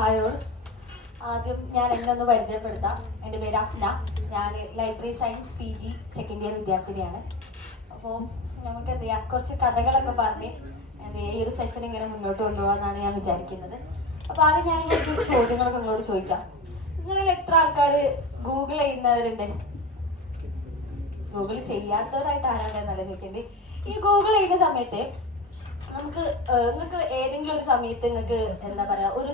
Hi all. ആദ്യം ഞാൻ എന്നെ ഒന്ന് പരിചയപ്പെടുത്താം. എൻ്റെ പേര് അഫ്ന. ഞാൻ library science PG second year വിദ്യാർത്ഥിനിയാണ്. അപ്പോൾ നമുക്ക് എന്ത് ചെയ്യാം, കുറച്ച് കഥകളൊക്കെ പറഞ്ഞ് എന്ത് ചെയ്യുക, ഈ ഒരു സെഷൻ ഇങ്ങനെ മുന്നോട്ട് കൊണ്ടുപോകാമെന്നാണ് ഞാൻ വിചാരിക്കുന്നത്. അപ്പോൾ ആദ്യം ഞാൻ കുറച്ച് ചോദ്യങ്ങളൊക്കെ നിങ്ങളോട് ചോദിക്കാം. നിങ്ങളിൽ എത്ര ആൾക്കാർ ഗൂഗിൾ ചെയ്യുന്നവരുണ്ട്? ഗൂഗിൾ ചെയ്യാത്തവരായിട്ട് ആരാണെന്നല്ല ചോദിക്കേണ്ടത്. ഈ ഗൂഗിൾ ചെയ്യുന്ന സമയത്ത് നിങ്ങൾക്ക് ഏതെങ്കിലും ഒരു സമയത്ത് നിങ്ങൾക്ക് എന്താ പറയുക, ഒരു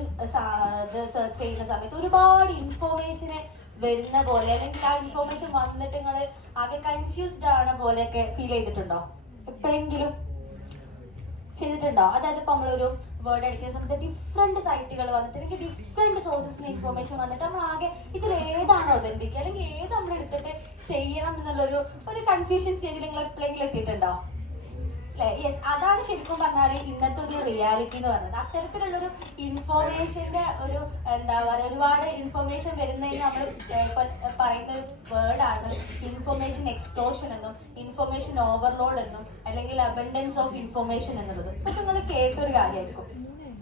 സെർച്ച് ചെയ്യുന്ന സമയത്ത് ഒരുപാട് ഇൻഫോർമേഷന് വരുന്ന പോലെ, അല്ലെങ്കിൽ ആ ഇൻഫോർമേഷൻ വന്നിട്ട് നിങ്ങൾ ആകെ കൺഫ്യൂസ്ഡ് ആവണ പോലെയൊക്കെ ഫീൽ ചെയ്തിട്ടുണ്ടോ? എപ്പോഴെങ്കിലും ചെയ്തിട്ടുണ്ടോ? അതായത് ഇപ്പം നമ്മളൊരു വേർഡ് അടിക്കുന്ന സമയത്ത് ഡിഫറെൻറ്റ് സൈറ്റുകൾ വന്നിട്ട്, അല്ലെങ്കിൽ ഡിഫറെൻറ്റ് സോഴ്സസിൽ നിന്ന് ഇൻഫോർമേഷൻ വന്നിട്ട് നമ്മൾ ആകെ ഇതിൽ ഏതാണോ ഒതന്റിക്, അല്ലെങ്കിൽ ഏത് നമ്മൾ എടുത്തിട്ട് ചെയ്യണം എന്നുള്ളൊരു കൺഫ്യൂഷൻ സ്റ്റേജിൽ നിങ്ങൾ എപ്പോഴെങ്കിലും എത്തിയിട്ടുണ്ടോ? അല്ലേ? യെസ്, അതാണ് ശരിക്കും പറഞ്ഞാൽ ഇന്നത്തെ ഒരു റിയാലിറ്റി എന്ന് പറയുന്നത്. അത്തരത്തിലുള്ളൊരു ഇൻഫോർമേഷൻ്റെ ഒരു എന്താ പറയുക, ഒരുപാട് ഇൻഫോർമേഷൻ വരുന്നതിന് നമ്മൾ പറയുന്ന ഒരു വേർഡാണ് ഇൻഫോർമേഷൻ എക്സ്പ്ലോഷൻ എന്നും ഇൻഫോർമേഷൻ ഓവർലോഡ് എന്നും അല്ലെങ്കിൽ അബണ്ടൻസ് ഓഫ് ഇൻഫോർമേഷൻ എന്നുള്ളതും. ഇപ്പം നിങ്ങൾ കേട്ടൊരു കാര്യമായിരിക്കും.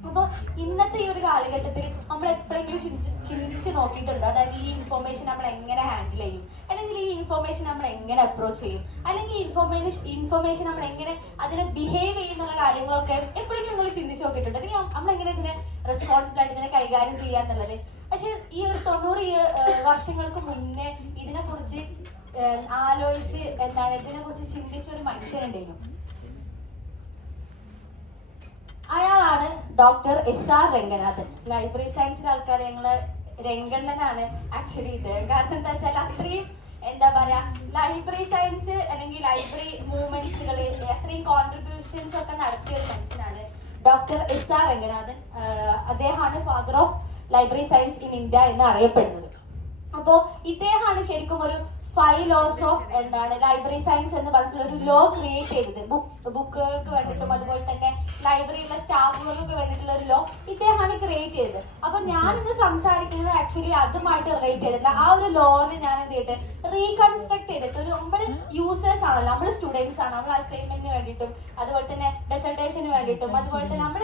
അപ്പോൾ ഇന്നത്തെ ഈ ഒരു കാലഘട്ടത്തിൽ നമ്മൾ എപ്പോഴെങ്കിലും ചിന്തിച്ച് നോക്കിയിട്ടുണ്ടോ? അതായത് ഈ ഇൻഫോർമേഷൻ നമ്മൾ എങ്ങനെ ഹാൻഡിൽ ചെയ്യും, അല്ലെങ്കിൽ ഈ ഇൻഫോർമേഷൻ നമ്മൾ എങ്ങനെ അപ്രോച്ച് ചെയ്യും, അല്ലെങ്കിൽ ഇൻഫോർമേഷൻ നമ്മൾ എങ്ങനെ അതിനെ ബിഹേവ് ചെയ്യുന്നുള്ള കാര്യങ്ങളൊക്കെ എപ്പോഴെങ്കിലും നിങ്ങൾ ചിന്തിച്ച് നോക്കിയിട്ടുണ്ടോ? അല്ലെങ്കിൽ നമ്മളെങ്ങനെ ഇതിനെ റെസ്പോൺസിബിൾ ആയിട്ട് ഇതിനെ കൈകാര്യം ചെയ്യുക എന്നുള്ളത്. പക്ഷേ ഈ ഒരു 90 വർഷങ്ങൾക്ക് മുന്നേ ഇതിനെക്കുറിച്ച് ആലോചിച്ച് ഇതിനെക്കുറിച്ച് ചിന്തിച്ച ഒരു മനുഷ്യനുണ്ടായിരുന്നു. അയാളാണ് ഡോക്ടർ SR രംഗനാഥൻ. ലൈബ്രറി സയൻസിലെ ആൾക്കാർ ഞങ്ങള് രംഗണ്ണനാണ് ആക്ച്വലി ഇത്. കാരണം എന്താ വെച്ചാൽ അത്രയും എന്താ പറയാ, ലൈബ്രറി സയൻസ് അല്ലെങ്കിൽ ലൈബ്രറി മൂവ്മെന്റ്സുകൾ അത്രയും കോൺട്രിബ്യൂഷൻസ് ഒക്കെ നടത്തിയ ഒരു മനുഷ്യനാണ് ഡോക്ടർ SR രംഗനാഥൻ. അദ്ദേഹമാണ് father of library science in India എന്ന് അറിയപ്പെടുന്നത്. അപ്പോൾ ഇദ്ദേഹമാണ് ശരിക്കും ഒരു 5 laws ഓഫ് ലൈബ്രറി സയൻസ് എന്ന് പറഞ്ഞിട്ടുള്ള ഒരു ലോ ക്രിയേറ്റ് ചെയ്തത്. ബുക്കുകൾക്ക് വേണ്ടിയിട്ടും അതുപോലെ തന്നെ ലൈബ്രറിയിലുള്ള സ്റ്റാഫുകൾക്ക് വേണ്ടിയിട്ടുള്ള ഒരു ലോ ഇദ്ദേഹമാണ് ക്രിയേറ്റ് ചെയ്തത്. അപ്പൊ ഞാനിന്ന് സംസാരിക്കുന്നത് ആക്ച്വലി അതുമായിട്ട് റിലേറ്റ് ചെയ്തിട്ടില്ല. ആ ഒരു ലോനെ ഞാൻ എന്ത് ചെയ്തിട്ട് റീകൺസ്ട്രക്ട് ചെയ്തിട്ട് നമ്മൾ യൂസേഴ്സ് ആണല്ലോ, നമ്മൾ സ്റ്റുഡൻസ് ആണ്, നമ്മൾ അസൈൻമെന്റിന് വേണ്ടിയിട്ടും അതുപോലെ തന്നെ ഡെസർട്ടേഷന് വേണ്ടിയിട്ടും അതുപോലെ തന്നെ നമ്മൾ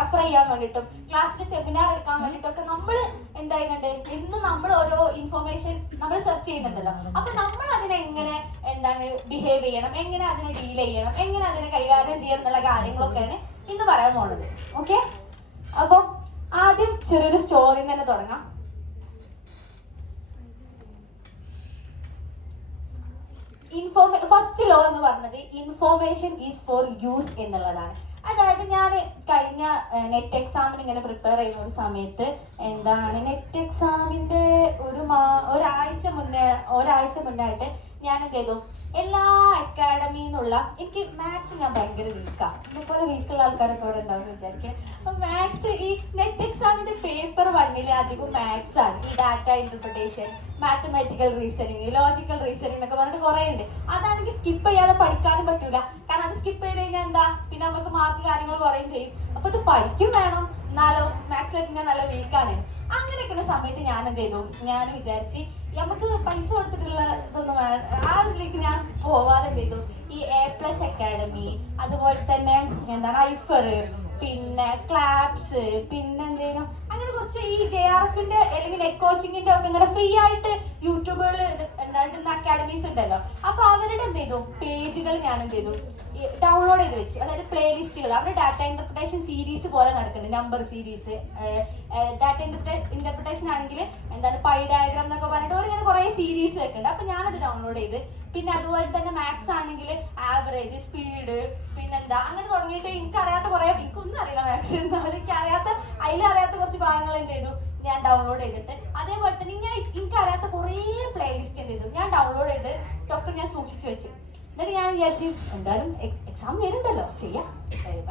റെഫർ ചെയ്യാൻ വേണ്ടിയിട്ടും ക്ലാസ്സിൽ സെമിനാർ എടുക്കാൻ വേണ്ടിയിട്ടും ഒക്കെ നമ്മൾ എന്താ ചെയ്യുന്നുണ്ട്, ഇന്ന് നമ്മൾ ഓരോ ഇൻഫോർമേഷൻ നമ്മൾ സെർച്ച് ചെയ്യുന്നുണ്ടല്ലോ. അപ്പൊ നമ്മൾ അതിനെ എങ്ങനെ ബിഹേവ് ചെയ്യണം, എങ്ങനെ അതിനെ ഡീൽ ചെയ്യണം, എങ്ങനെ അതിനെ കൈകാര്യം ചെയ്യണം എന്നുള്ള കാര്യങ്ങളൊക്കെയാണ് ഇന്ന് പറയാൻ പോണത്. ഓക്കെ, അപ്പൊ ആദ്യം ചെറിയൊരു സ്റ്റോറി തന്നെ തുടങ്ങാം. ഫസ്റ്റ് ലോ എന്ന് പറഞ്ഞത് ഇൻഫോർമേഷൻ ഈസ് ഫോർ യൂസ് എന്നുള്ളതാണ്. അതായത് ഞാൻ കഴിഞ്ഞ നെറ്റ് എക്സാമിന് ഇങ്ങനെ പ്രിപ്പയർ ചെയ്യുന്ന ഒരു സമയത്ത് നെറ്റ് എക്സാമിൻ്റെ ഒരാഴ്ച മുന്നായിട്ട് ഞാൻ എന്ത് ചെയ്തു, എല്ലാ അക്കാഡമിയിൽ നിന്നുള്ള, എനിക്ക് മാത്സ് ഞാൻ ഭയങ്കര വീക്കാണ്, ഇതുപോലെ വീക്കുള്ള ആൾക്കാരൊക്കെ ഇവിടെ ഉണ്ടാവും വിചാരിക്കുക. അപ്പം മാത്സ് ഈ നെറ്റ് എക്സാമിൻ്റെ പേപ്പർ 1 അധികം മാത്സ് ആണ്. ഈ data interpretation, mathematical reasoning, logical reasoning എന്നൊക്കെ പറഞ്ഞിട്ട് കുറേ ഉണ്ട്. അതാണെങ്കിൽ സ്കിപ്പ് ചെയ്യാതെ പഠിക്കാനും പറ്റൂല. കാരണം അത് സ്കിപ്പ് ചെയ്ത് കഴിഞ്ഞാൽ പിന്നെ നമുക്ക് മാർക്ക് കാര്യങ്ങൾ കുറയും ചെയ്യും. അപ്പോൾ ഇത് പഠിക്കും വേണം, എന്നാലോ മാത്സിലൊക്കെ ഞാൻ നല്ല വീക്കാണ്. അങ്ങനെയൊക്കെയുള്ള സമയത്ത് ഞാൻ എന്ത് ചെയ്തു, ഞാൻ വിചാരിച്ച് നമുക്ക് പൈസ കൊടുത്തിട്ടുള്ള ഇതൊന്നും ആ ഇതിലേക്ക് ഞാൻ പോവാതെ എന്ത് ചെയ്തു, ഈ A+ അക്കാഡമി, അതുപോലെ തന്നെ ഐഫർ, പിന്നെ ക്ലാപ്സ്, പിന്നെ എന്തേലും അങ്ങനെ കുറച്ച് ഈ JRFന്റെ അല്ലെങ്കിൽ നെറ്റ് കോച്ചിങ്ങിന്റെ ഒക്കെ ഇങ്ങനെ ഫ്രീ ആയിട്ട് യൂട്യൂബുകളിൽ അക്കാഡമീസ് ഉണ്ടല്ലോ. അപ്പൊ അവരുടെ എന്ത് ചെയ്തു പേജുകൾ ഞാൻ എന്ത് ചെയ്തു ഡൗൺലോഡ് ചെയ്ത് വെച്ചു. അതായത് പ്ലേലിസ്റ്റുകൾ, അവരുടെ ഡാറ്റ ഇന്റർപ്രിട്ടേഷൻ സീരീസ് പോലെ നടക്കുന്നുണ്ട്, നമ്പർ സീരീസ്. ഡാറ്റ ഇന്റർപ്രിട്ടേഷൻ ആണെങ്കിൽ പൈ ഡയഗ്രാം എന്നൊക്കെ പറഞ്ഞിട്ട് ഓരിങ്ങനെ കുറേ സീരീസ് വെക്കുന്നുണ്ട്. അപ്പൊ ഞാനത് ഡൗൺലോഡ് ചെയ്ത്, പിന്നെ അതുപോലെ തന്നെ മാത്സ് ആണെങ്കിൽ ആവറേജ്, സ്പീഡ്, പിന്നെന്താ അങ്ങനെ തുടങ്ങിയിട്ട് എനിക്കറിയാത്ത കുറേ, എനിക്കൊന്നും അറിയില്ല മാത്സ്, എന്നാലും അതിലറിയാത്ത കുറച്ച് ഭാഗങ്ങൾ എന്ത് ചെയ്തു ഞാൻ ഡൗൺലോഡ് ചെയ്തിട്ട്, അതേപോലെ തന്നെ ഇങ്ങനെ എനിക്കറിയാത്ത കുറേ പ്ലേലിസ്റ്റ് എന്ത് ചെയ്തു ഞാൻ ഡൗൺലോഡ് ചെയ്ത് ഒക്കെ ഞാൻ സൂക്ഷിച്ചു വെച്ചു. എന്നിട്ട് ഞാൻ വിചാരിച്ചു എന്തായാലും എക്സാം വരുന്നുണ്ടല്ലോ, ചെയ്യാം,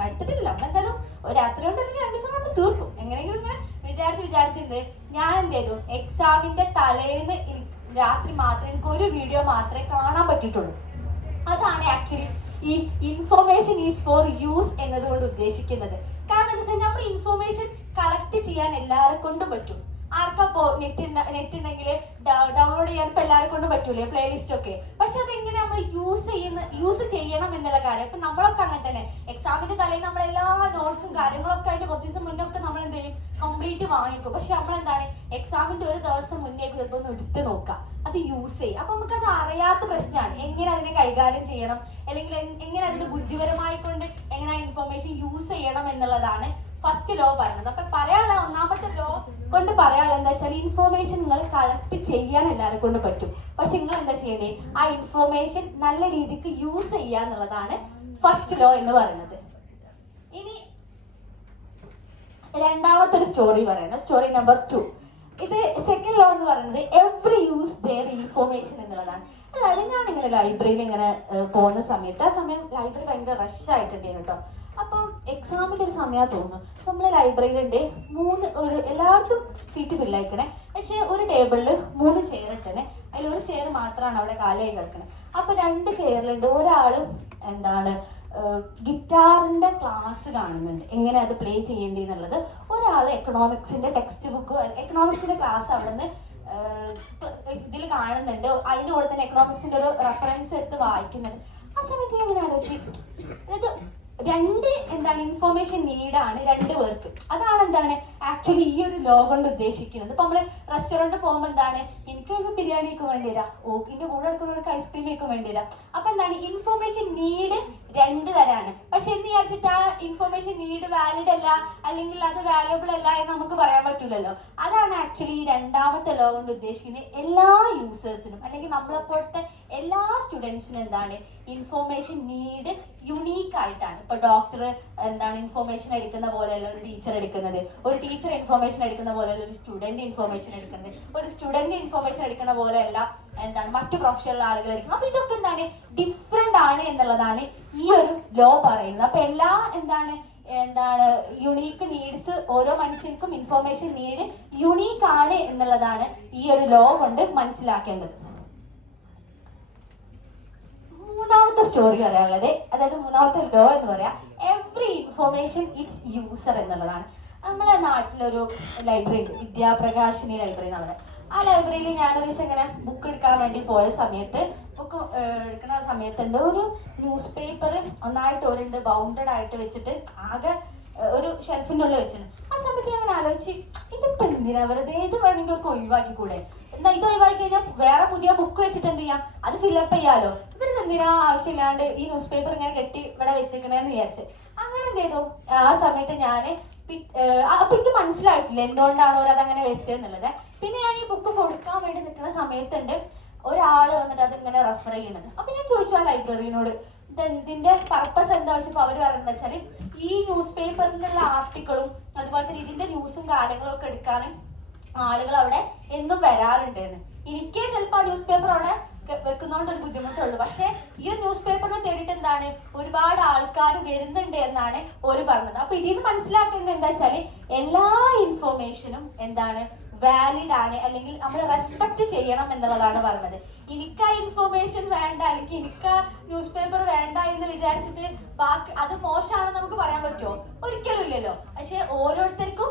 അടുത്തിട്ടില്ല, നമ്മളെന്തായാലും ഒരു രാത്രി കൊണ്ട് അല്ലെങ്കിൽ 2 ദിവസം നമ്മൾ തീർക്കും, എങ്ങനെയെങ്കിലും ഇങ്ങനെ വിചാരിച്ചിട്ടുണ്ട്. ഞാൻ എന്ത് ചെയ്തു, എക്സാമിന്റെ തലേന്ന് രാത്രി മാത്രമേ എനിക്ക് ഒരു വീഡിയോ മാത്രമേ കാണാൻ പറ്റിയിട്ടുള്ളൂ. അതാണ് ആക്ച്വലി ഈ ഇൻഫോർമേഷൻ ഈസ് ഫോർ യൂസ് എന്നതുകൊണ്ട് ഉദ്ദേശിക്കുന്നത്. കാരണം എന്താ വെച്ചാൽ നമ്മൾ ഇൻഫോർമേഷൻ കളക്ട് ചെയ്യാൻ എല്ലാവരെ കൊണ്ടും പറ്റും. ആർക്കപ്പോ നെറ്റ് ഉണ്ടെങ്കിൽ ഡൗൺലോഡ് ചെയ്യാൻ ഇപ്പൊ എല്ലാവരെ കൊണ്ടും പറ്റൂലേ പ്ലേലിസ്റ്റ് ഒക്കെ. പക്ഷെ അതെങ്ങനെ നമ്മൾ യൂസ് ചെയ്യണം എന്നുള്ള കാര്യം. ഇപ്പൊ നമ്മളൊക്കെ അങ്ങനെ തന്നെ എക്സാമിന്റെ തലേന്ന് നമ്മളെല്ലാ നോട്ട്സും കാര്യങ്ങളൊക്കെ ആയിട്ട് കുറച്ച് ദിവസം മുന്നേ ഒക്കെ നമ്മൾ എന്ത് ചെയ്യും, കംപ്ലീറ്റ് വാങ്ങിക്കും. പക്ഷെ നമ്മളെന്താണ് എക്സാമിന്റെ ഒരു ദിവസം മുന്നേ ചിലപ്പോൾ ഒന്ന് എടുത്ത് നോക്കാം, അത് യൂസ് ചെയ്യും. അപ്പൊ നമുക്കത് അറിയാത്ത പ്രശ്നമാണ്, എങ്ങനെ അതിനെ കൈകാര്യം ചെയ്യണം, അല്ലെങ്കിൽ എങ്ങനെ അതിന് ബുദ്ധിപരമായിക്കൊണ്ട് എങ്ങനെ ആ ഇൻഫർമേഷൻ യൂസ് ചെയ്യണം എന്നുള്ളതാണ് ഫസ്റ്റ് ലോ പറയുന്നത്. അപ്പൊ പറയാനുള്ള ഒന്നാമത്തെ ലോ കൊണ്ട് പറയാനുള്ള എന്താ വെച്ചാൽ, ഇൻഫർമേഷൻ നിങ്ങൾ കളക്ട് ചെയ്യാൻ എല്ലാവരെ കൊണ്ട് പറ്റും. പക്ഷെ നിങ്ങൾ എന്താ ചെയ്യണ്ടേ, ആ ഇൻഫർമേഷൻ നല്ല രീതിക്ക് യൂസ് ചെയ്യുക എന്നുള്ളതാണ് ഫസ്റ്റ് ലോ എന്ന് പറയുന്നത്. ഇനി രണ്ടാമത്തെ ഒരു സ്റ്റോറി പറയുന്നത്, സ്റ്റോറി നമ്പർ 2. ഇത് സെക്കൻഡ് ലോ എന്ന് പറയുന്നത് എവ്രി യൂസ് ദെയർ ഇൻഫർമേഷൻ എന്നുള്ളതാണ്. അതായത് ഞാനിങ്ങനെ ലൈബ്രറിയിൽ ഇങ്ങനെ പോകുന്ന സമയത്ത്, ആ സമയം ലൈബ്രറി ഭയങ്കര റഷ് ആയിട്ടുണ്ടായിരുന്നു കേട്ടോ. അപ്പം എക്സാമിൻ്റെ ഒരു സമയം തോന്നുന്നു, നമ്മൾ ലൈബ്രറിയിലുണ്ട് എല്ലായിടത്തും സീറ്റ് ഫില്ലായിക്കണേ. പക്ഷേ ഒരു ടേബിളിൽ 3 ചെയർ ഇട്ടണേ, അതിലൊരു ചെയർ മാത്രമാണ് അവിടെ കാലിയായി കിടക്കണേ. അപ്പോൾ 2 ചെയറിലുണ്ട് ഒരാളും ഗിറ്റാറിൻ്റെ ക്ലാസ് കാണുന്നുണ്ട്, എങ്ങനെ അത് പ്ലേ ചെയ്യേണ്ടി എന്നുള്ളത്. ഒരാൾ എക്കണോമിക്സിൻ്റെ ടെക്സ്റ്റ് ബുക്ക്, എക്കണോമിക്സിൻ്റെ ക്ലാസ് അവിടെ നിന്ന് ഇതിൽ കാണുന്നുണ്ട്, അതിൻ്റെ കൂടെ തന്നെ എക്കണോമിക്സിൻ്റെ ഒരു റെഫറൻസ് എടുത്ത് വായിക്കുന്നുണ്ട്. ആ സമയത്ത് ഞാൻ ഇങ്ങനെ ആലോചിച്ച്, അതായത് ഇൻഫർമേഷൻ നീഡാണ് 2 പേർക്ക്. അതാണ് ആക്ച്വലി ഈ ഒരു ലോ കൊണ്ട് ഉദ്ദേശിക്കുന്നത്. ഇപ്പൊ നമ്മള് റെസ്റ്റോറൻറ്റ് പോകുമ്പോൾ എനിക്ക് ഒരു ബിരിയാണി ഒക്കെ വേണ്ടി വരാം, ഇതിന്റെ കൂടെ എടുക്കുന്നവർക്ക് ഐസ്ക്രീം ഒക്കെ വേണ്ടി വരാം. അപ്പൊ ഇൻഫർമേഷൻ നീഡ് 2 തരാണ്. പക്ഷെ എന്ന് വിചാരിച്ചിട്ട് ആ ഇൻഫർമേഷൻ നീഡ് വാലിഡ് അല്ല, അല്ലെങ്കിൽ അത് വാല്യുബിൾ അല്ല എന്ന് നമുക്ക് പറയാൻ പറ്റൂലല്ലോ. അതാണ് ആക്ച്വലി ഈ രണ്ടാമത്തെ ലോ കൊണ്ട് ഉദ്ദേശിക്കുന്നത്. എല്ലാ യൂസേഴ്സിനും അല്ലെങ്കിൽ നമ്മളെപ്പോഴത്തെ എല്ലാ സ്റ്റുഡൻസിനും ഇൻഫർമേഷൻ നീഡ് യുണീക്ക് ആയിട്ടാണ്. ഇപ്പൊ ഡോക്ടർ ഇൻഫർമേഷൻ എടുക്കുന്ന പോലെയല്ല ഒരു ടീച്ചർ എടുക്കുന്നത്, ഒരു ടീച്ചർ ഇൻഫർമേഷൻ എടുക്കുന്ന പോലെയല്ല ഒരു സ്റ്റുഡന്റ് ഇൻഫർമേഷൻ എടുക്കുന്നത്, ഒരു സ്റ്റുഡന്റ് ഇൻഫർമേഷൻ എടുക്കുന്ന പോലെയല്ല മറ്റു പ്രൊഫഷണൽ ആളുകൾ എടുക്കുന്നത്. അപ്പൊ ഇതൊക്കെ ഡിഫറെന്റ് ആണ് എന്നുള്ളതാണ് ഈ ഒരു ലോ പറയുന്നത്. അപ്പൊ എല്ലാ യുണീക്ക് നീഡ്സ്, ഓരോ മനുഷ്യർക്കും ഇൻഫർമേഷൻ നീഡ് യുണീക്ക് ആണ് എന്നുള്ളതാണ് ഈ ഒരു ലോ കൊണ്ട് മനസ്സിലാക്കേണ്ടത്. മൂന്നാമത്തെ സ്റ്റോറി പറയാനുള്ളത്, അതായത് മൂന്നാമത്തെ ലോ എന്ന് പറയാം, എവ്രി ഇൻഫർമേഷൻ ഇറ്റ്സ് യൂസർ എന്നുള്ളതാണ്. നമ്മളെ നാട്ടിലൊരു ലൈബ്രറി ഉണ്ട്, വിദ്യാപ്രകാശിനി ലൈബ്രറി എന്നുള്ളത്. ആ ലൈബ്രറിയിൽ ഞാനൊരു ദിവസം ഇങ്ങനെ ബുക്ക് എടുക്കാൻ വേണ്ടി പോയ സമയത്ത്, ബുക്ക് എടുക്കുന്ന സമയത്തുണ്ട് ഒരു ന്യൂസ് പേപ്പർ ഒന്നായിട്ട് ഒരുണ്ട് ബൗണ്ടഡ് ആയിട്ട് വെച്ചിട്ട് ആകെ ഒരു ഷെൽഫിൻ്റെ ഉള്ളിൽ വെച്ചിട്ടുണ്ട്. ആ സമയത്ത് ഞാൻ ആലോചിച്ച്, ഇതിപ്പോൾ എന്തിനാ വെറുതെ, ഇത് വേണമെങ്കിൽ അവർക്ക് ഒഴിവാക്കിക്കൂടെ, എന്താ ഇത് ഒഴിവാക്കി കഴിഞ്ഞാൽ വേറെ പുതിയ ബുക്ക് വെച്ചിട്ട് എന്ത് ചെയ്യാം, അത് ഫില്ലപ്പ് ചെയ്യാലോ, ഇവര് എന്തിനാ ആവശ്യമില്ലാണ്ട് ഈ ന്യൂസ് പേപ്പർ ഇങ്ങനെ കെട്ടി ഇവിടെ വെച്ചിരിക്കണേന്ന് വിചാരിച്ച് അങ്ങനെ എന്ത് ചെയ്തു. ആ സമയത്ത് ഞാൻ അപ്പൊ എനിക്ക് മനസ്സിലായിട്ടില്ല എന്തുകൊണ്ടാണ് അവർ അതങ്ങനെ വെച്ചതെന്നുള്ളത്. പിന്നെ ഞാൻ ഈ ബുക്ക് കൊടുക്കാൻ വേണ്ടി നിൽക്കുന്ന സമയത്തുണ്ട് ഒരാള് വന്നിട്ട് അതിങ്ങനെ റെഫർ ചെയ്യണത്. അപ്പൊ ഞാൻ ചോദിച്ചു ആ ലൈബ്രറിനോട്, ഇതിന്റെ പർപ്പസ് എന്താ വെച്ചപ്പോൾ അവർ പറയുന്നത് വെച്ചാൽ, ഈ ന്യൂസ് പേപ്പറിനുള്ള ആർട്ടിക്കിളും അതുപോലെ തന്നെ ഇതിന്റെ ന്യൂസും കാര്യങ്ങളും ഒക്കെ എടുക്കാനും ആളുകൾ അവിടെ എന്നും വരാറുണ്ടെന്ന്. എനിക്കേ ചിലപ്പോൾ ആ ന്യൂസ് പേപ്പർ അവിടെ വെക്കുന്നോണ്ട് ഒരു ബുദ്ധിമുട്ടുള്ളൂ. പക്ഷെ ഈ ഒരു ന്യൂസ് പേപ്പറിനെ തേടിയിട്ട് ഒരുപാട് ആൾക്കാർ വരുന്നുണ്ട് എന്നാണ് ഓര് പറഞ്ഞത്. അപ്പൊ ഇതിന് മനസ്സിലാക്കേണ്ടത് എന്താ വെച്ചാല്, എല്ലാ ഇൻഫർമേഷനും വാലിഡ് ആണ്, അല്ലെങ്കിൽ നമ്മൾ റെസ്പെക്ട് ചെയ്യണം എന്നുള്ളതാണ് പറയുന്നത്. എനിക്ക് ആ ഇൻഫർമേഷൻ വേണ്ട, അല്ലെങ്കിൽ എനിക്ക് ആ ന്യൂസ് പേപ്പർ വേണ്ട എന്ന് വിചാരിച്ചിട്ട് ബാക്കി അത് മോശമാണെന്ന് നമുക്ക് പറയാൻ പറ്റുമോ? ഒരിക്കലും ഇല്ലല്ലോ. പക്ഷെ ഓരോരുത്തർക്കും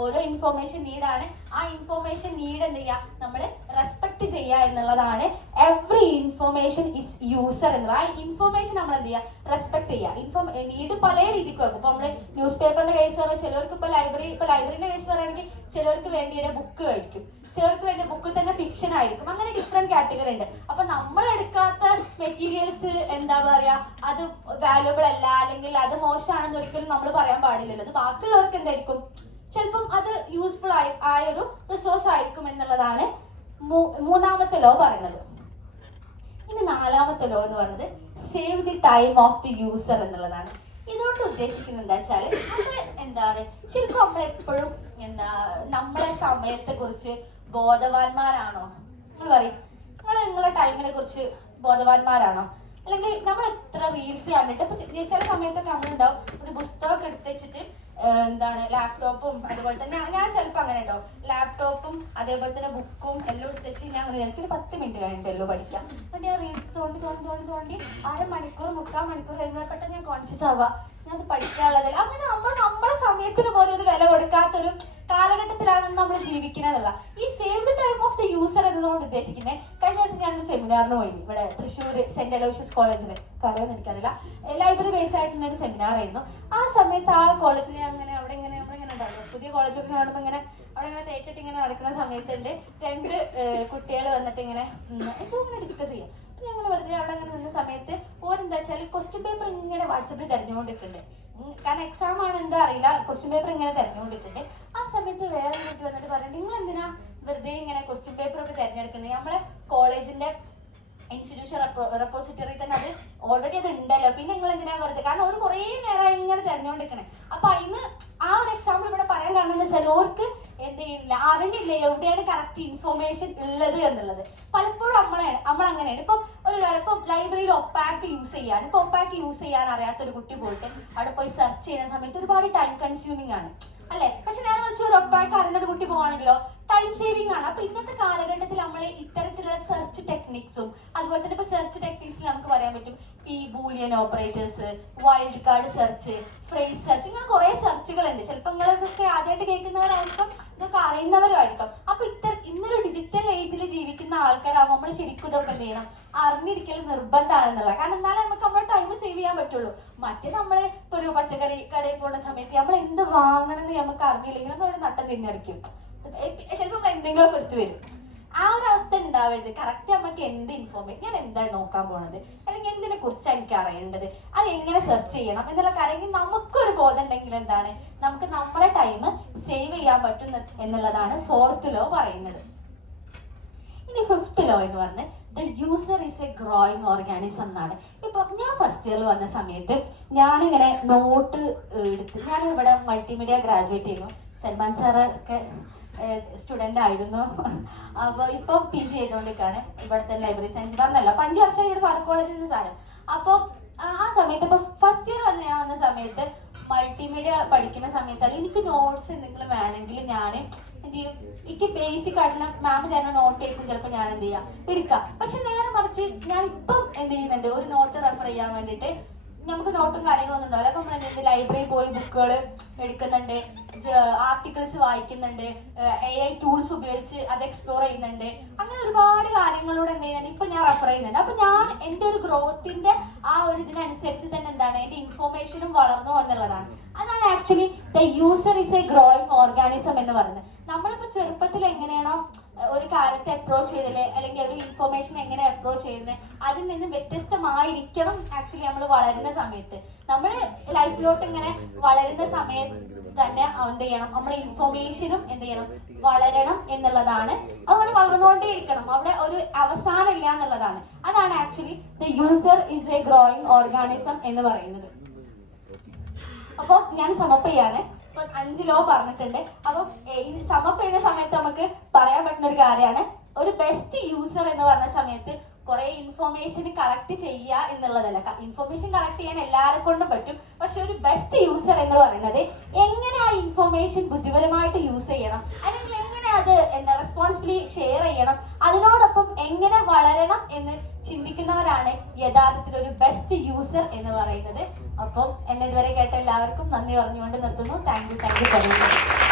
ഓരോ ഇൻഫർമേഷൻ നീഡാണ്. ആ ഇൻഫർമേഷൻ നീഡ് എന്ത് ചെയ്യുക, നമ്മൾ റെസ്പെക്ട് ചെയ്യുക എന്നുള്ളതാണ് എവ്രി ഇൻഫർമേഷൻ ഇറ്റ്സ് യൂസർ എന്നുള്ളത്. ആ ഇൻഫർമേഷൻ നമ്മൾ എന്ത് ചെയ്യുക, റെസ്പെക്ട് ചെയ്യുക. നീഡ് പല രീതിക്ക് വെക്കും. ഇപ്പൊ നമ്മള് ന്യൂസ് പേപ്പറിന്റെ കേസ് പറയാം, ചിലർക്ക് ഇപ്പൊ ലൈബ്രറിന്റെ കേസ് പറയുകയാണെങ്കിൽ ചിലർക്ക് വേണ്ടി ഒരു ബുക്ക് ആയിരിക്കും, ചിലർക്ക് വേണ്ടി ബുക്ക് തന്നെ ഫിക്ഷൻ ആയിരിക്കും. അങ്ങനെ ഡിഫറെന്റ് കാറ്റഗറി ഉണ്ട്. അപ്പൊ നമ്മൾ എടുക്കാത്ത മെറ്റീരിയൽസ് അത് വാല്യുബിൾ അല്ല, അല്ലെങ്കിൽ അത് മോശമാണെന്ന് ഒരിക്കലും നമ്മൾ പറയാൻ പാടില്ലല്ലോ. അത് ബാക്കിയുള്ളവർക്ക് എന്തായിരിക്കും, ചിലപ്പം അത് യൂസ്ഫുൾ ആയൊരു റിസോഴ്സ് ആയിരിക്കും എന്നുള്ളതാണ് മൂന്നാമത്തെ ലോ പറയുന്നത്. ഇനി നാലാമത്തെ ലോ എന്ന് പറയുന്നത് save the time of the user എന്നുള്ളതാണ്. ഇതുകൊണ്ട് ഉദ്ദേശിക്കുന്നത് എന്താ വെച്ചാൽ, നമ്മൾ ശരിക്കും നമ്മളെപ്പോഴും നമ്മളെ സമയത്തെ കുറിച്ച് ബോധവാന്മാരാണോ? നിങ്ങൾ പറയും, നിങ്ങളെ ടൈമിനെ കുറിച്ച് ബോധവാന്മാരാണോ? അല്ലെങ്കിൽ നമ്മൾ എത്ര റീൽസ് കണ്ടിട്ട്, ഇപ്പൊ ചില സമയത്തൊക്കെ നമ്മളുണ്ടാവും ഒരു പുസ്തകമൊക്കെ എടുത്ത് വെച്ചിട്ട് ലാപ്ടോപ്പും അതുപോലെ തന്നെ ഞാൻ ചിലപ്പോൾ അങ്ങനെ ഉണ്ടാവും, ലാപ്ടോപ്പും അതേപോലെ തന്നെ ബുക്കും എല്ലാം എടുത്ത് വെച്ച് ഞാൻ എനിക്കൊരു 10 മിനിറ്റ് കഴിഞ്ഞിട്ടല്ലോ പഠിക്കാം. എന്നിട്ട് ഞാൻ റീൽസ് തോണ്ടി 1/2 മണിക്കൂർ 3/4 മണിക്കൂർ കഴിയുമ്പോൾ പെട്ടെന്ന് ഞാൻ കോൺഷ്യസ് ആവുക, ഞാൻ അത് പഠിക്കാനുള്ളതല്ല. അങ്ങനെ നമ്മളെ സമയത്തിന് പോലെ ഒരു വില കൊടുക്കാത്തൊരു കാലഘട്ടത്തിലാണ് നമ്മൾ ജീവിക്കുന്നത്. ഈ save the time of the user എന്നതുകൊണ്ട് ഉദ്ദേശിക്കുന്നത്, കഴിഞ്ഞ ദിവസം ഞാനൊരു സെമിനാറിന് പോയി ഇവിടെ തൃശ്ശൂർ സെന്റ് അലോഷ്യസ് കോളേജിൽ, കാര്യമെന്ന് എനിക്കറിയില്ല, ലൈബ്രറി ബേസ് ആയിട്ടുള്ള ഒരു സെമിനാർ ആയിരുന്നു. ആ സമയത്ത് ആ കോളേജിൽ അങ്ങനെ അവിടെ ഇങ്ങനെ നമ്മളിങ്ങനെ ഉണ്ടാകും, പുതിയ കോളേജൊക്കെ കാണുമ്പോൾ ഇങ്ങനെ അവിടെ ഇങ്ങനെ തേറ്റിട്ട് ഇങ്ങനെ നടക്കുന്ന സമയത്തുണ്ട് 2 കുട്ടികൾ വന്നിട്ട് ഇങ്ങനെ എന്തോ ഇങ്ങനെ ഡിസ്കസ് ചെയ്യാം. അപ്പം ഞങ്ങൾ വെറുതെ അവിടെ അങ്ങനെ നിന്ന സമയത്ത് ഓരെന്താ വെച്ചാൽ ക്വസ്റ്റ്യൻ പേപ്പർ ഇങ്ങനെ വാട്സപ്പിൽ തിരഞ്ഞുകൊണ്ടിരിക്കുന്നുണ്ട്. കാരണം എക്സാം ആണ് എന്താ അറിയില്ല, ക്വസ്റ്റ്യൻ പേപ്പർ ഇങ്ങനെ തിരഞ്ഞുകൊണ്ടിരിക്കുന്നുണ്ട്. ആ സമയത്ത് വേറെ കുട്ടി വന്നിട്ട് പറഞ്ഞു, നിങ്ങൾ എന്തിനാ വെറുതെ ഇങ്ങനെ ക്വസ്റ്റ്യൻ പേപ്പർ ഒക്കെ തിരഞ്ഞെടുക്കുന്നത്? നമ്മളെ കോളേജിന്റെ ഇൻസ്റ്റിറ്റ്യൂഷൻ റെപ്പോസിറ്ററി തന്നെ അത് ഓൾറെഡി അത് ഉണ്ടല്ലോ, പിന്നെ നിങ്ങൾ എന്തിനാ വെറുതെ, കാരണം ഒരു കുറേ നേരം ഇങ്ങനെ തിരഞ്ഞുകൊണ്ടിരിക്കണേ. അപ്പൊ അതിന് ആ ഒരു എക്സാമ്പിൾ ഇവിടെ പറയാൻ കാരണം എന്ന് വെച്ചാൽ ഓർക്ക് എന്ത് ചെയ്യില്ല, അറിഞ്ഞില്ല എവിടെയാണ് കറക്റ്റ് ഇൻഫോർമേഷൻ ഉള്ളത് എന്നുള്ളത്. പലപ്പോഴും നമ്മൾ അങ്ങനെയാണ്. ഇപ്പം ഒരു കാര്യം, ഇപ്പം ലൈബ്രറിയിൽ ഒപ്പാക്ക് യൂസ് ചെയ്യാൻ അറിയാത്ത ഒരു കുട്ടി പോയിട്ട് അവിടെ പോയി സെർച്ച് ചെയ്യുന്ന സമയത്ത് ഒരുപാട് ടൈം കൺസ്യൂമിങ് ആണ് അല്ലെ. പക്ഷെ നേരെ മറിച്ച് ഒരു ഒപ്പാക്ക് അറിയുന്ന ഒരു കുട്ടി പോവാണെങ്കിലോ ടൈം സേവിങ് ആണ്. അപ്പൊ ഇന്നത്തെ കാലഘട്ടത്തിൽ നമ്മൾ ഇത്തരത്തിലുള്ള സെർച്ച് ടെക്നിക്സും അതുപോലെ തന്നെ ഇപ്പൊ സെർച്ച് ടെക്നിക്സിൽ നമുക്ക് പറയാൻ പറ്റും ഈ Boolean operators, wild card search, phrase search, ഇങ്ങനെ കുറെ സെർച്ചുകളുണ്ട്. ചിലപ്പോൾ നിങ്ങൾ ഇതൊക്കെ ആദ്യമായിട്ട് കേൾക്കുന്നവരായിരിക്കും, ഇതൊക്കെ അറിയുന്നവരുമായിരിക്കും. അപ്പൊ ഇന്നൊരു ഡിജിറ്റൽ ഏജിൽ ജീവിക്കുന്ന ആൾക്കാരാകുമ്പോൾ നമ്മൾ ശരിക്കും ഇതൊക്കെ എന്ത് ചെയ്യണം, അറിഞ്ഞിരിക്കൽ നിർബന്ധമാണെന്നുള്ളത്. കാരണം എന്നാലേ നമുക്ക് നമ്മുടെ ടൈം സേവ് ചെയ്യാൻ പറ്റുള്ളൂ. മറ്റേ നമ്മള് ഇപ്പൊ ഒരു പച്ചക്കറി കടയിൽ പോകുന്ന സമയത്ത് നമ്മൾ എന്ത് വാങ്ങണമെന്ന് നമുക്ക് അറിഞ്ഞില്ലെങ്കിൽ നമ്മളൊരു നട്ടം തിന്നടിക്കും. ചിലപ്പോൾ നമ്മൾ എന്തെങ്കിലും എടുത്തു വരും. ആ ഒരു അവസ്ഥ ഉണ്ടാവരുത്. കറക്റ്റ് നമുക്ക് എന്ത് ഇൻഫോർമേഷൻ, ഞാൻ എന്താ നോക്കാൻ പോണത്, അല്ലെങ്കിൽ എന്തിനെ കുറിച്ചാണ് എനിക്ക് അറിയേണ്ടത്, അത് എങ്ങനെ സെർച്ച് ചെയ്യണം എന്നുള്ള കാര്യമെങ്കിൽ നമുക്കൊരു ബോധം ഉണ്ടെങ്കിൽ എന്താണ്, നമുക്ക് നമ്മുടെ ടൈം സേവ് ചെയ്യാൻ പറ്റും എന്നുള്ളതാണ് 4th ലോ പറയുന്നത്. ഇനി 5th ലോ എന്ന് പറഞ്ഞ് the user is A growing organism എന്നാണ്. ഇപ്പൊ ഞാൻ ഫസ്റ്റ് ഇയറിൽ വന്ന സമയത്ത് ഞാനിങ്ങനെ നോട്ട് എടുത്ത്, ഞാൻ ഇവിടെ മൾട്ടിമീഡിയ ഗ്രാജുവേറ്റ് ചെയ്യുന്നു, സൽമാൻ സാറ് ഒക്കെ സ്റ്റുഡൻ്റ് ആയിരുന്നു. അപ്പോൾ ഇപ്പം PG ചെയ്തുകൊണ്ടിരിക്കുകയാണ് ഇവിടുത്തെ ലൈബ്രറി സയൻസ്. പറഞ്ഞല്ലോ 5 വർഷമായി ഇവിടെ ഫാറൂഖ് കോളേജിൽ നിന്ന് സാധനം. അപ്പോൾ ആ സമയത്ത് ഇപ്പോൾ ഫസ്റ്റ് ഇയർ ഞാൻ വന്ന സമയത്ത് മൾട്ടിമീഡിയ പഠിക്കുന്ന സമയത്ത് എനിക്ക് നോട്ട്സ് എന്തെങ്കിലും വേണമെങ്കിൽ ഞാൻ എന്ത് ചെയ്യും, എനിക്ക് ബേസിക് ആയിട്ടുള്ള മാം തരുന്ന നോട്ട് ചെയ്യും, ചിലപ്പോൾ ഞാൻ എന്ത് ചെയ്യാം എടുക്കാം. പക്ഷെ നേരെ മറിച്ച് ഞാനിപ്പം എന്ത് ചെയ്യുന്നുണ്ട്, ഒരു നോട്ട് റെഫർ ചെയ്യാൻ വേണ്ടിയിട്ട് നമുക്ക് നോട്ടും കാര്യങ്ങളൊന്നും ഉണ്ടാവില്ല. അപ്പം നമ്മൾ എന്തെങ്കിലും ലൈബ്രറി പോയി ബുക്കുകൾ എടുക്കുന്നുണ്ട്, ആർട്ടിക്കിൾസ് വായിക്കുന്നുണ്ട്, AI ടൂൾസ് ഉപയോഗിച്ച് അത് എക്സ്പ്ലോർ ചെയ്യുന്നുണ്ട്. അങ്ങനെ ഒരുപാട് കാര്യങ്ങളോട് എന്ത് ചെയ്യുന്നുണ്ട്, ഇപ്പം ഞാൻ റെഫർ ചെയ്യുന്നുണ്ട്. അപ്പം ഞാൻ എൻ്റെ ഒരു ഗ്രോത്തിൻ്റെ ആ ഒരു ഇതിനനുസരിച്ച് തന്നെ എന്താണ്, എൻ്റെ ഇൻഫോർമേഷനും വളർന്നു എന്നുള്ളതാണ്. അതാണ് actually the user is A growing organism എന്ന് പറയുന്നത്. നമ്മളിപ്പോൾ ചെറുപ്പത്തിൽ എങ്ങനെയാണോ ഒരു കാര്യത്തെ അപ്രോച്ച് ചെയ്തല്ലേ, അല്ലെങ്കിൽ ഒരു ഇൻഫോർമേഷൻ എങ്ങനെ അപ്രോച്ച് ചെയ്യുന്നത്, അതിൽ നിന്ന് വ്യത്യസ്തമായിരിക്കണം ആക്ച്വലി നമ്മൾ വളരുന്ന സമയത്ത്. നമ്മൾ ലൈഫിലോട്ട് ഇങ്ങനെ വളരുന്ന സമയത്ത് തന്നെ എന്ത് ചെയ്യണം, നമ്മളെ ഇൻഫോർമേഷനും എന്ത് ചെയ്യണം, വളരണം എന്നുള്ളതാണ്. അതുകൊണ്ട് വളർന്നുകൊണ്ടേയിരിക്കണം, അവിടെ ഒരു അവസാനം ഇല്ല എന്നുള്ളതാണ്. അതാണ് actually the user is A growing organism എന്ന് പറയുന്നത്. അപ്പോൾ ഞാൻ സമപ്പ് ചെയ്യാണ്. ഇപ്പൊ 5 ലോ പറഞ്ഞിട്ടുണ്ട്. അപ്പം സമപ്പ് ചെയ്യുന്ന സമയത്ത് നമുക്ക് പറയാൻ പറ്റുന്ന ഒരു കാര്യമാണ്, ഒരു ബെസ്റ്റ് യൂസർ എന്ന് പറഞ്ഞ സമയത്ത് കുറെ ഇൻഫോർമേഷൻ കളക്ട് ചെയ്യുക എന്നുള്ളതല്ല. ഇൻഫോർമേഷൻ കളക്ട് ചെയ്യാൻ എല്ലാവരെ കൊണ്ടും പറ്റും. പക്ഷെ ഒരു ബെസ്റ്റ് യൂസർ എന്ന് പറയുന്നത് എങ്ങനെ ആ ഇൻഫോർമേഷൻ ബുദ്ധിപരമായിട്ട് യൂസ് ചെയ്യണം, അല്ലെങ്കിൽ എങ്ങനെ അത് റെസ്പോൺസിബിലി ഷെയർ ചെയ്യണം, അതിനോടൊപ്പം എങ്ങനെ വളരണം എന്ന് ചിന്തിക്കുന്നവരാണ് യഥാർത്ഥത്തിൽ ഒരു ബെസ്റ്റ് യൂസർ എന്ന് പറയുന്നത്. അപ്പം എന്നെ ഇതുവരെ കേട്ട എല്ലാവർക്കും നന്ദി പറഞ്ഞുകൊണ്ട് നിർത്തുന്നു. Thank you.